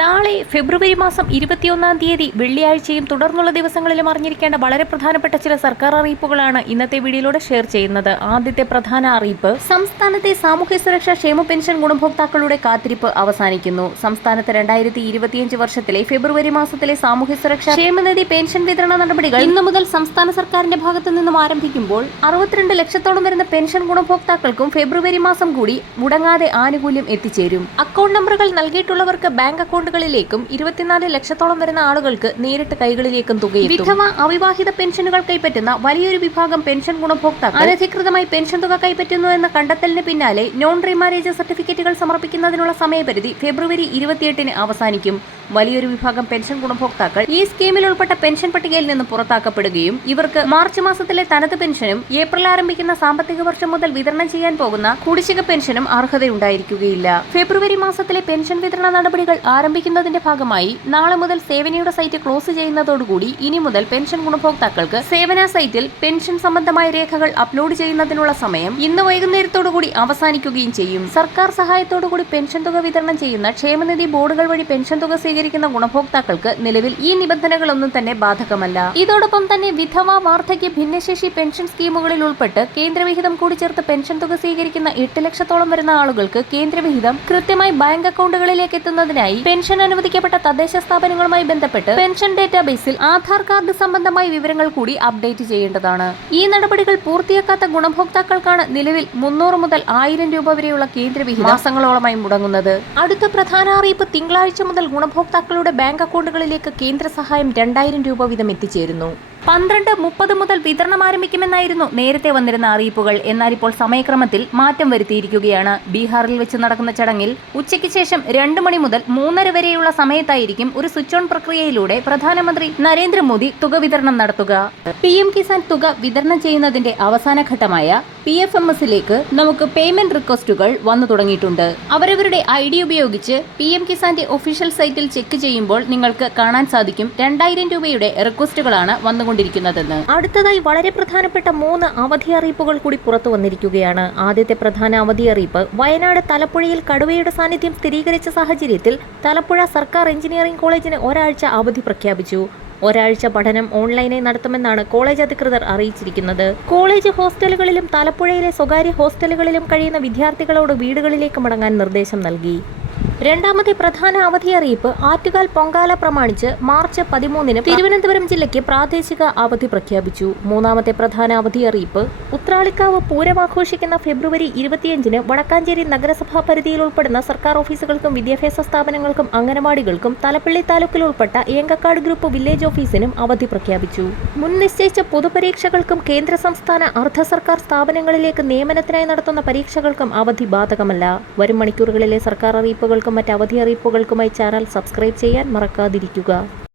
നാളെ ഫെബ്രുവരി മാസം ഇരുപത്തിയൊന്നാം തീയതി വെള്ളിയാഴ്ചയും തുടർന്നുള്ള ദിവസങ്ങളിലും അറിഞ്ഞിരിക്കേണ്ട വളരെ പ്രധാനപ്പെട്ട ചില സർക്കാർ അറിയിപ്പുകളാണ് ഇന്നത്തെ വീഡിയോയിലൂടെ ഷെയർ ചെയ്യുന്നത്. ആദ്യത്തെ പ്രധാന അറിയിപ്പ് സംസ്ഥാനത്തെ സാമൂഹ്യ സുരക്ഷാ ക്ഷേമ പെൻഷൻ ഗുണഭോക്താക്കളുടെ കാത്തിരിപ്പ് അവസാനിക്കുന്നു. സംസ്ഥാനത്ത് രണ്ടായിരത്തി ഇരുപത്തിയഞ്ച് വർഷത്തിലെ ഫെബ്രുവരി മാസത്തിലെ സാമൂഹ്യ സുരക്ഷാ ക്ഷേമനിധി പെൻഷൻ വിതരണ നടപടികൾ ഇന്നു മുതൽ സംസ്ഥാന സർക്കാരിന്റെ ഭാഗത്തു നിന്നും ആരംഭിക്കുമ്പോൾ അറുപത്തിരണ്ട് ലക്ഷത്തോളം വരുന്ന പെൻഷൻ ഗുണഭോക്താക്കൾക്കും ഫെബ്രുവരി മാസം കൂടി മുടങ്ങാതെ ആനുകൂല്യം എത്തിച്ചേരും. അക്കൗണ്ട് നമ്പറുകൾ നൽകിയിട്ടുള്ളവർക്ക് ബാങ്ക് അക്കൗണ്ടുകളിലേക്കും ഇരുപത്തിനാല് ലക്ഷത്തോളം വരുന്ന ആളുകൾക്ക് നേരിട്ട് കൈകളിലേക്കും തുക വിധവ അവിവാഹിത പെൻഷനുകൾ കൈപ്പറ്റുന്ന വലിയൊരു വിഭാഗം പെൻഷൻ ഗുണഭോക്താക്കൾ അനധികൃതമായി പെൻഷൻ തുക കൈപ്പറ്റുന്നു എന്ന കണ്ടെത്തലിന് പിന്നാലെ നോൺ റീമാരേജ് സർട്ടിഫിക്കറ്റുകൾ സമർപ്പിക്കുന്നതിനുള്ള സമയപരിധി ഫെബ്രുവരി ഇരുപത്തിയെട്ടിന് അവസാനിക്കും. വലിയൊരു വിഭാഗം പെൻഷൻ ഗുണഭോക്താക്കൾ ഈ സ്കീമിൽ ഉൾപ്പെട്ട പെൻഷൻ പട്ടികയിൽ നിന്ന് പുറത്താക്കപ്പെടുകയും ഇവർക്ക് മാർച്ച് മാസത്തിലെ തനത് പെൻഷനും ഏപ്രിൽ ആരംഭിക്കുന്ന സാമ്പത്തിക വർഷം മുതൽ വിതരണം ചെയ്യാൻ പോകുന്ന കുടിശ്ശിക പെൻഷനും അർഹതയുണ്ടായിരിക്കുകയില്ല. ഫെബ്രുവരി മാസത്തിലെ പെൻഷൻ വിതരണ നടപടികൾ ആരംഭിക്കുന്നതിന്റെ ഭാഗമായി നാളെ മുതൽ സേവനയുടെ സൈറ്റ് ക്ലോസ് ചെയ്യുന്നതോടുകൂടി ഇനി മുതൽ പെൻഷൻ ഗുണഭോക്താക്കൾക്ക് സേവന സൈറ്റിൽ പെൻഷൻ സംബന്ധമായ രേഖകൾ അപ്ലോഡ് ചെയ്യുന്നതിനുള്ള സമയം ഇന്ന് വൈകുന്നേരത്തോടുകൂടി അവസാനിക്കുകയും ചെയ്യും. സർക്കാർ സഹായത്തോടുകൂടി പെൻഷൻ തുക വിതരണം ചെയ്യുന്ന ക്ഷേമനിധി ബോർഡുകൾ വഴി പെൻഷൻ തുക സ്വീകരിക്കുന്ന ഗുണഭോക്താക്കൾക്ക് നിലവിൽ ഈ നിബന്ധനകളൊന്നും തന്നെ ബാധകമല്ല. ഇതോടൊപ്പം തന്നെ വിധവ വാർദ്ധക്യ ഭിന്നശേഷി പെൻഷൻ സ്കീമുകളിൽ ഉൾപ്പെട്ട് കേന്ദ്രവിഹിതം കൂടി ചേർത്ത് പെൻഷൻ തുക സ്വീകരിക്കുന്ന എട്ട് ലക്ഷത്തോളം വരുന്ന ആളുകൾക്ക് കേന്ദ്രവിഹിതം കൃത്യമായി ബാങ്ക് അക്കൗണ്ടുകളിലേക്ക് എത്തുന്നതിനായി പെൻഷൻ അനുവദിക്കപ്പെട്ട തദ്ദേശ സ്ഥാപനങ്ങളുമായി ബന്ധപ്പെട്ട് പെൻഷൻ ഡേറ്റാബേസിൽ ആധാർ കാർഡ് സംബന്ധമായ വിവരങ്ങൾ കൂടി അപ്ഡേറ്റ് ചെയ്യേണ്ടതാണ്. ഈ നടപടികൾ പൂർത്തിയാക്കാത്ത ഗുണഭോക്താക്കൾക്കാണ് നിലവിൽ മുന്നൂറ് മുതൽ ആയിരം രൂപ വരെയുള്ള കേന്ദ്രവിഹിതം മാസങ്ങളോളമായി മുടങ്ങുന്നത്. അടുത്ത പ്രധാന അറിയിപ്പ് തിങ്കളാഴ്ച മുതൽ ഗുണഭോക്താക്കളുടെ ബാങ്ക് അക്കൗണ്ടുകളിലേക്ക് കേന്ദ്ര സഹായം രണ്ടായിരം രൂപ വീതം എത്തിച്ചേരുന്നു. പന്ത്രണ്ട് മുപ്പത് മുതൽ വിതരണം ആരംഭിക്കുമെന്നായിരുന്നു നേരത്തെ വന്നിരുന്ന അറിയിപ്പുകൾ. എന്നാൽ ഇപ്പോൾ സമയക്രമത്തിൽ മാറ്റം വരുത്തിയിരിക്കുകയാണ്. ബീഹാറിൽ വെച്ച് നടക്കുന്ന ചടങ്ങിൽ ഉച്ചയ്ക്ക് ശേഷം രണ്ട് മണി മുതൽ മൂന്നര വരെയുള്ള സമയത്തായിരിക്കും ഒരു സ്വിച്ച് ഓൺ പ്രക്രിയയിലൂടെ പ്രധാനമന്ത്രി നരേന്ദ്രമോദി തുക വിതരണം നടത്തുക. പി കിസാൻ തുക വിതരണം ചെയ്യുന്നതിന്റെ അവസാന ഘട്ടമായ പി എഫ് എം എസിലേക്ക് നമുക്ക് പേയ്മെന്റ് റിക്വസ്റ്റുകൾ വന്നു തുടങ്ങിയിട്ടുണ്ട്. അവരവരുടെ ഐ ഡി ഉപയോഗിച്ച് പി എം കിസാന്റെ ഒഫീഷ്യൽ സൈറ്റിൽ ചെക്ക് ചെയ്യുമ്പോൾ നിങ്ങൾക്ക് കാണാൻ സാധിക്കും രണ്ടായിരം രൂപയുടെ റിക്വസ്റ്റുകളാണ് വന്നുകൊണ്ടിരിക്കുന്നതെന്ന്. അടുത്തതായി വളരെ പ്രധാനപ്പെട്ട മൂന്ന് അവധി അറിയിപ്പുകൾ കൂടി പുറത്തു വന്നിരിക്കുകയാണ്. ആദ്യത്തെ പ്രധാന അവധി അറിയിപ്പ് വയനാട് തലപ്പുഴയിൽ കടുവയുടെ സാന്നിധ്യം സ്ഥിരീകരിച്ച സാഹചര്യത്തിൽ തലപ്പുഴ സർക്കാർ എഞ്ചിനീയറിംഗ് കോളേജിന് ഒരാഴ്ച അവധി പ്രഖ്യാപിച്ചു. ഒരാഴ്ച പഠനം ഓൺലൈനായി നടത്തുമെന്നാണ് കോളേജ് അധികൃതർ അറിയിച്ചിരിക്കുന്നത്. കോളേജ് ഹോസ്റ്റലുകളിലും തലപ്പുഴയിലെ സ്വകാര്യ ഹോസ്റ്റലുകളിലും കഴിയുന്ന വിദ്യാർത്ഥികളോട് വീടുകളിലേക്ക് മടങ്ങാൻ നിർദ്ദേശം നൽകി. രണ്ടാമത്തെ പ്രധാന അവധി അറിയിപ്പ് ആറ്റുകാൽ പൊങ്കാല പ്രമാണിച്ച് മാർച്ച് പതിമൂന്നിന് തിരുവനന്തപുരം ജില്ലയ്ക്ക് പ്രാദേശിക അവധി പ്രഖ്യാപിച്ചു. മൂന്നാമത്തെ പ്രധാന അവധി അറിയിപ്പ് ഉത്രാളിക്കാവ് പൂരം ആഘോഷിക്കുന്ന ഫെബ്രുവരി ഇരുപത്തിയഞ്ചിന് വടക്കാഞ്ചേരി നഗരസഭാ പരിധിയിൽ ഉൾപ്പെടുന്ന സർക്കാർ ഓഫീസുകൾക്കും വിദ്യാഭ്യാസ സ്ഥാപനങ്ങൾക്കും അംഗനവാടികൾക്കും തലപ്പള്ളി താലൂക്കിൽ ഉൾപ്പെട്ട ഏങ്കക്കാട് ഗ്രൂപ്പ് വില്ലേജ് ഓഫീസിനും അവധി പ്രഖ്യാപിച്ചു. മുൻ നിശ്ചയിച്ച പൊതുപരീക്ഷകൾക്കും കേന്ദ്ര സംസ്ഥാന അർദ്ധ സർക്കാർ സ്ഥാപനങ്ങളിലേക്ക് നിയമനത്തിനായി നടത്തുന്ന പരീക്ഷകൾക്കും അവധി ബാധകമല്ല. വരും മണിക്കൂറുകളിലെ സർക്കാർ അറിയിപ്പുകൾക്കും മറ്റ് അവധി അറിയിപ്പുകൾക്കുമായി ചാനൽ സബ്സ്ക്രൈബ് ചെയ്യാൻ മറക്കാതിരിക്കുക.